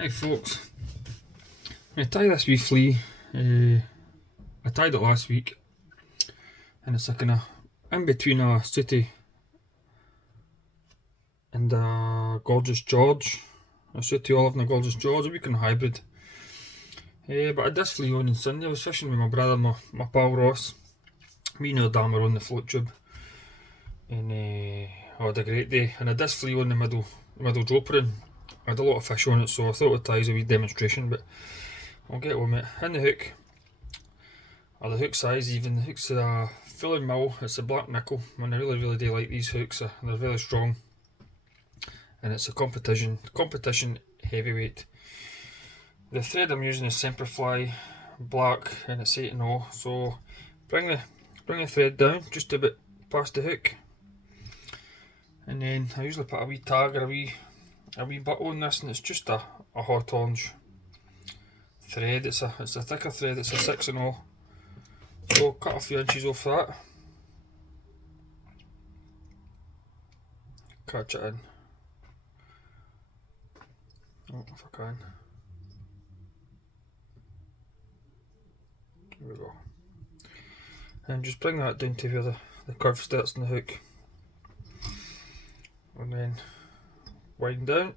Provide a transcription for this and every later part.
Hey folks, I'm going to tie this wee flea. I tied it last week and it's a kind of in between a Sooty and a Gorgeous George. A Sooty Olive and a Gorgeous George, a wee kind of hybrid. But I had this flea on Sunday. I was fishing with my brother, my pal Ross. Me and our dam were on the float tube and I had a great day. And I had this flea on the middle dropper and I had a lot of fish on it, so I thought I'd tie as a wee demonstration, but I'll get on with it. In the hook, or the hook size even, the hook's a full mil, it's a black nickel, and I really do like these hooks, they're very strong. And it's a competition heavyweight. The thread I'm using is Semperfly black and it's 8/0, so bring the thread down just a bit past the hook. And then I usually put a wee tag or a wee buckle on this, and it's just a hot orange thread. It's a thicker thread, it's a 6/0. So cut a few inches off that. Catch it in. Oh, if I can. There we go. And just bring that down to where the curve starts in the hook. And then wind down.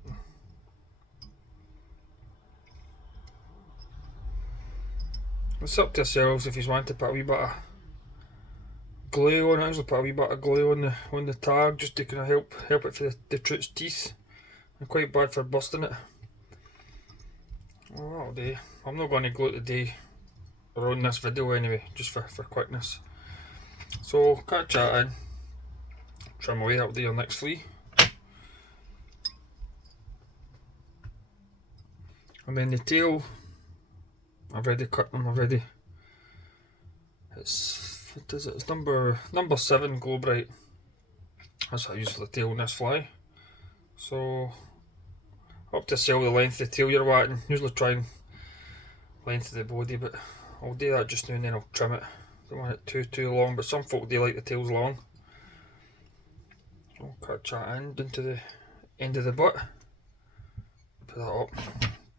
It's up to yourselves if you want to put a wee bit of glue on it. I usually put a wee bit of glue on the tag just to kind of help it for the trout's teeth. I'm quite bad for busting it. Well, that'll do. I'm not going to glue it today or on this video anyway, just for quickness. So catch that in, trim away, that'll do your next flea. And then the tail, I've already cut them already. It's, what is it? It's number 7 Glow Bright. That's what I use for the tail on this fly. So up to sell the length of the tail you're wanting. Usually try and length of the body, but I'll do that just now and then I'll trim it. Don't want it too long, but some folk do like the tails long. So I'll cut that in down to the end of the butt. Put that up,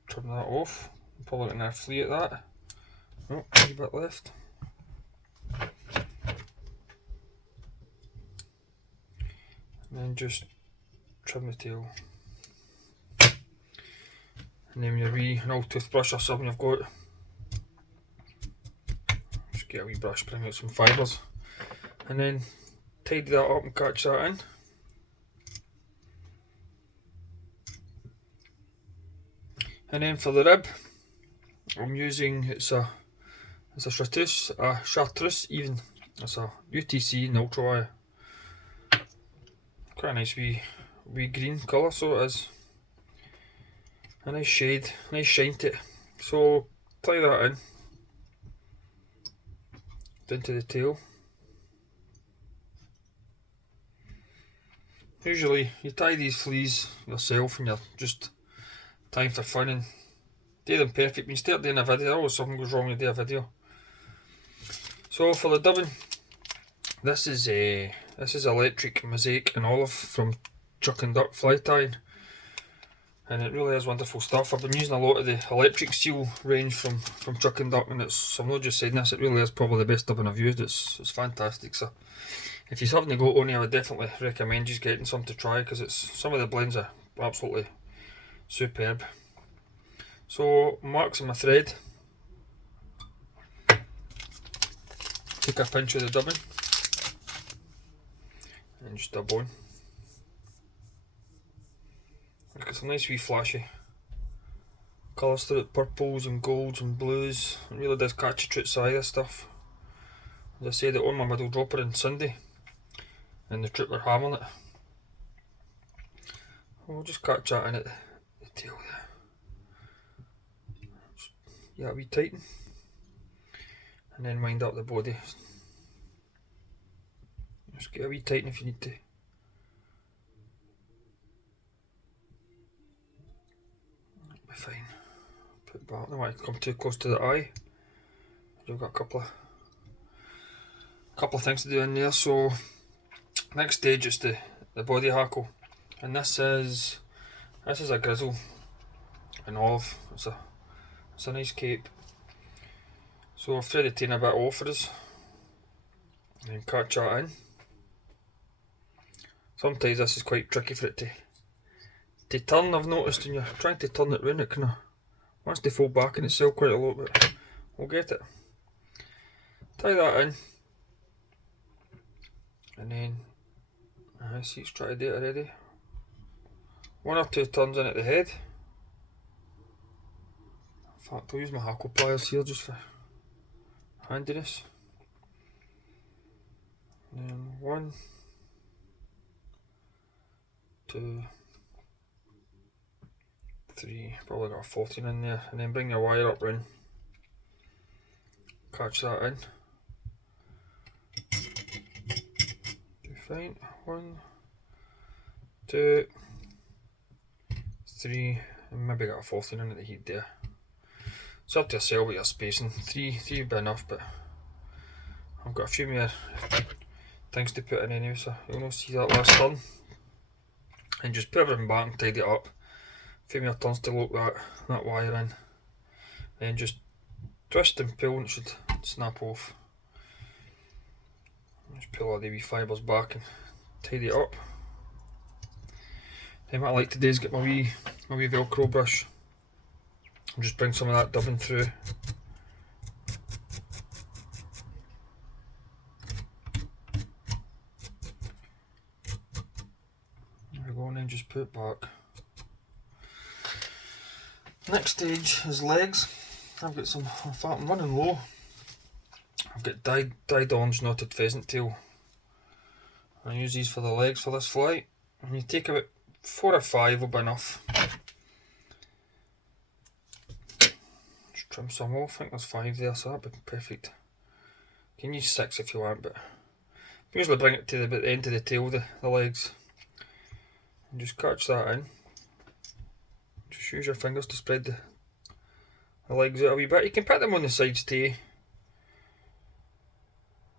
trim that off. Probably getting a flea at that. Oh, a wee bit left. And then just trim the tail. And then an old toothbrush or something you've got. Just get a wee brush, bring out some fibres. And then tidy that up and catch that in. And then for the rib, I'm using, it's a chartreuse even. It's a UTC in ultra wire. Quite a nice wee green colour, so it is. A nice shade, nice shine to it. So tie that in, down to the tail. Usually you tie these fleas yourself and you're just tying for fun and do them perfect. When you start doing a video, always something goes wrong when you do a video. So for the dubbing, this is electric mosaic and olive from Chuck and Duck fly tying. And it really is wonderful stuff. I've been using a lot of the electric seal range from Chuck and Duck, and I'm not just saying this, it really is probably the best dubbing I've used. It's fantastic. So if you're having to go only, I would definitely recommend you getting some to try, because some of the blends are absolutely superb. So marks on my thread. Take a pinch of the dubbing and just dub on. It's a nice wee flashy colours through it, purples and golds and blues. It really does catch a trout's eye, this stuff. As I said, it on my middle dropper on Sunday and the trout were hammering it. We'll just catch that in at the tail there. Yeah, a wee tighten and then wind up the body. Just get a wee tighten if you need to. Fine. Put it back. I don't want it to come too close to the eye. You've got a couple of things to do in there. So next stage is the body hackle, and this is a grizzle in olive. It's a nice cape. So I've tried to take a bit off for us and then catch that in. Sometimes this is quite tricky for it to turn. I've noticed when you're trying to turn it round, it kind of wants to fold back in itself quite a lot, but we'll get it. Tie that in, and then I see it's trying to do it already. 1 or 2 turns in at the head. In fact, I'll use my hackle pliers here just for handiness. And then 1, 2, 3, probably got a 14 in there, and then bring your wire up round. Catch that in. Do fine. 1, 2, 3, and maybe got a 14 in at the heat there. It's up to yourself with your spacing. 3 would be enough, but I've got a few more things to put in anyway, so you'll not see that last turn. And just put everything back and tidy it up. A few more turns to lock that wire in. Then just twist and pull and it should snap off. Just pull all the wee fibres back and tidy it up. Then what I like to do is get my wee Velcro brush and just bring some of that dubbing through. There we go, and then just put it back. Next stage is legs. I've got some, in fact I'm running low. I've got dyed orange knotted pheasant tail. I use these for the legs for this flight. And you take about 4 or 5 will be enough. Just trim some off. I think there's 5 there, so that'd be perfect. You can use 6 if you want, but usually bring it to the end of the tail, the legs. And just catch that in. Just use your fingers to spread the legs out a wee bit. You can put them on the sides too,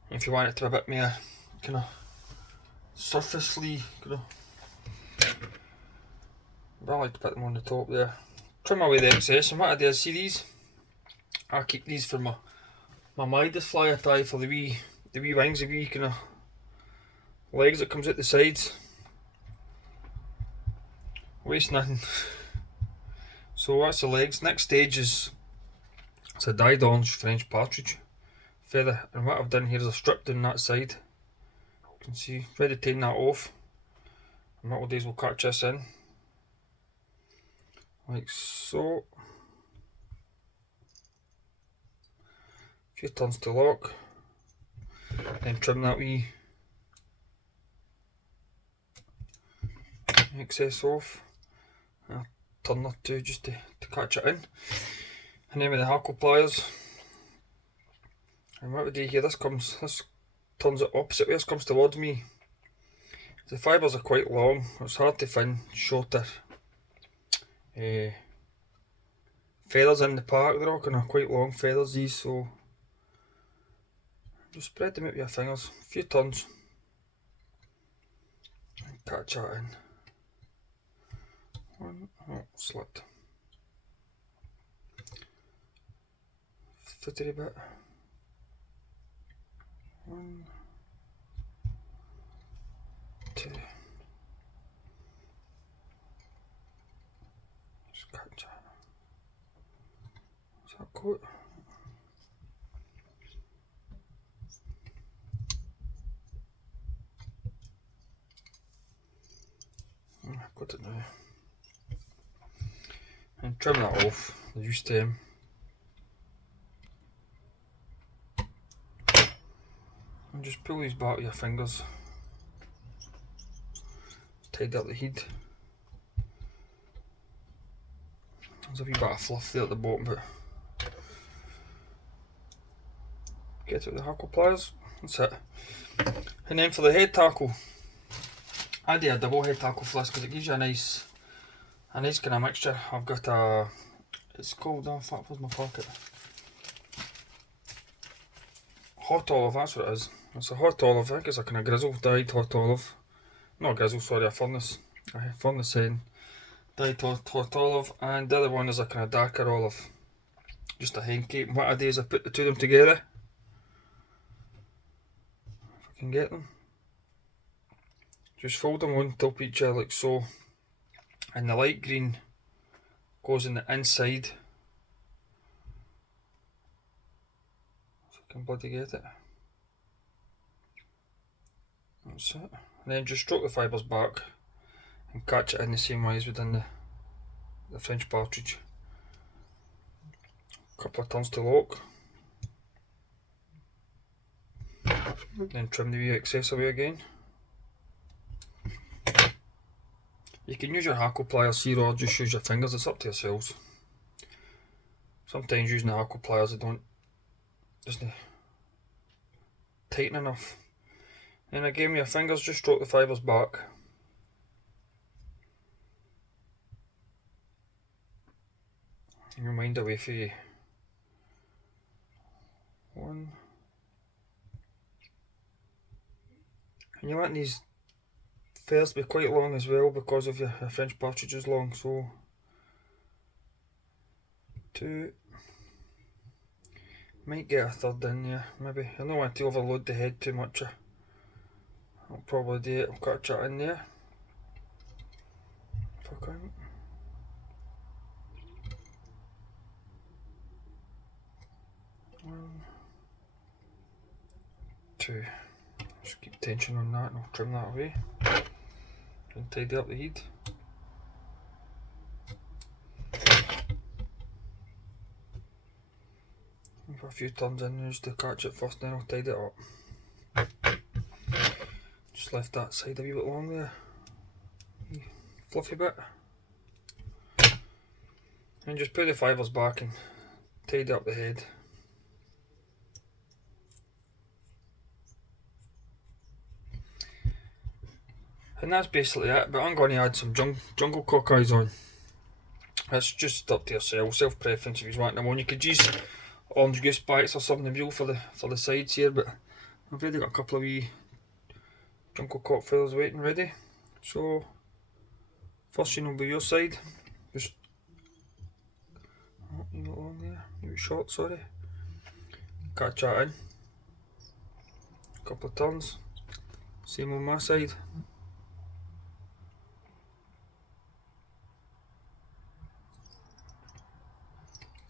if you want it to be a bit more kind of surfacely, kind of. But I like to put them on the top there. Trim away the excess, and what I do is, see these? I keep these for my Midas flyer tie for the wee wings, the wee kind of legs that comes out the sides. Waste nothing. So that's the legs. Next stage is it's a dyed orange French partridge feather, and what I've done here is I've stripped down that side. You can see, ready to take that off. And what we'll do is we'll catch this in, like so. A few turns to lock, then trim that wee excess off. I'll turn or 2 just to catch it in. And then with the hackle pliers, and what we do here, this turns it opposite way, this comes towards me. The fibres are quite long, it's hard to find shorter feathers in the park. They're all kind of quite long feathers, these, so just spread them out with your fingers, a few turns, and catch that in. Slit. Footery bit. 1, 2. Just catch that. Is that coat? I've got it now. And trim that off, the use stem. And just pull these back with your fingers. Tidy up the head. There's a wee bit of fluff there at the bottom, but get it with the hackle pliers. That's it. And then for the head tackle, I do a double head tackle for this because it gives you a nice kind of mixture. I've got a, it's called, in fact, where's my pocket? Hot olive, that's what it is. It's a hot olive, I think it's a kind of grizzle dyed hot olive. Not a grizzle, sorry, a furnace hen. dyed hot olive, and the other one is a kind of darker olive, just a hen cake. And what I do is I put the two of them together, if I can get them. Just fold them on top of each other like so, and the light green goes in the inside. If I can bloody get it. That's it. And then just stroke the fibres back and catch it in the same way as we done the French partridge. Couple of turns to lock. Then trim the wee excess away again. You can use your hackle pliers here or just use your fingers, it's up to yourselves. Sometimes using the hackle pliers they doesn't tighten enough. And again with your fingers just stroke the fibres back. And your mind away for you. One. And you want these feathers to be quite long as well because of your French partridge is long, so 2. Might get a third in there, maybe. I don't want to overload the head too much. I'll probably do it, I'll catch it in there. If I can. One, 2. Just keep tension on that and I'll trim that away. And tidy up the head. For a few turns in there just to catch it first, then I'll tidy it up. Just left that side a wee bit long there. Fluffy bit. And just put the fibres back and tidy up the head. And that's basically it, but I'm going to add some jungle cockeyes on. That's just up to yourself, self-preference if you want them on. You could use orange goose bites or something real for the sides here, but I've already got a couple of wee jungle cock feathers waiting ready. So first one will be your side. Just you got along there, maybe short, sorry. Catch that in. Couple of turns. Same on my side.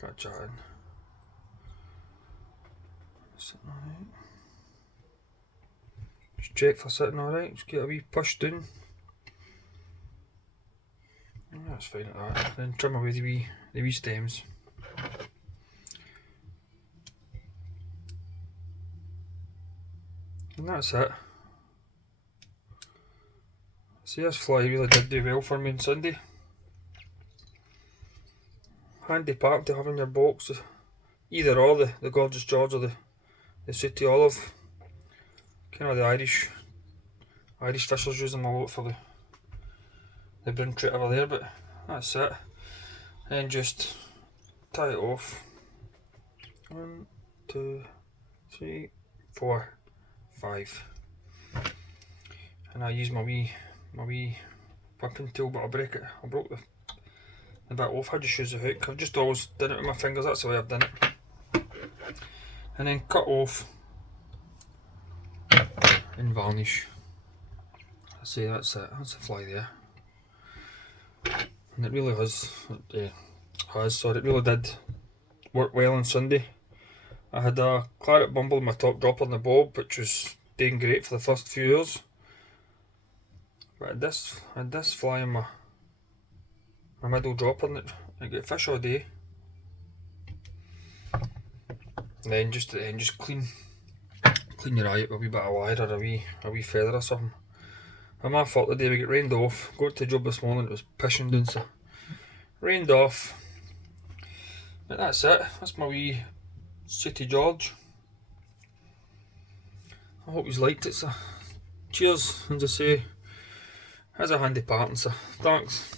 Catch that in. Sitting alright. Just check for sitting alright, just get a wee push down. That's fine at that. Then trim away the wee stems. And that's it. See, this fly really did do well for me on Sunday. Handy pattern to have in your box. Either or, the Gorgeous George or the Sooty Olive. Kind of the Irish fishers use them a lot for the brown trout over there, but that's it. And just tie it off. 1, 2, 3, 4, 5. And I use my wee whipping tool, but I broke the bit off. I just use the hook. I've just always done it with my fingers, that's the way I've done it. And then cut off and varnish. I say that's it, that's the fly there. And it really it really did work well on Sunday. I had a claret bumble in my top dropper in the bob, which was doing great for the first few hours. But I had this fly in my middle dropper and I get fish all day. And then just at the end, just clean your eye up with a wee bit of wire or a wee feather or something. And my fault the day we get rained off. Got to the job this morning, it was pissing down, so rained off. But that's it. That's my wee Sooty George. I hope you liked it. So cheers, and as I say, has a handy pattern. So thanks.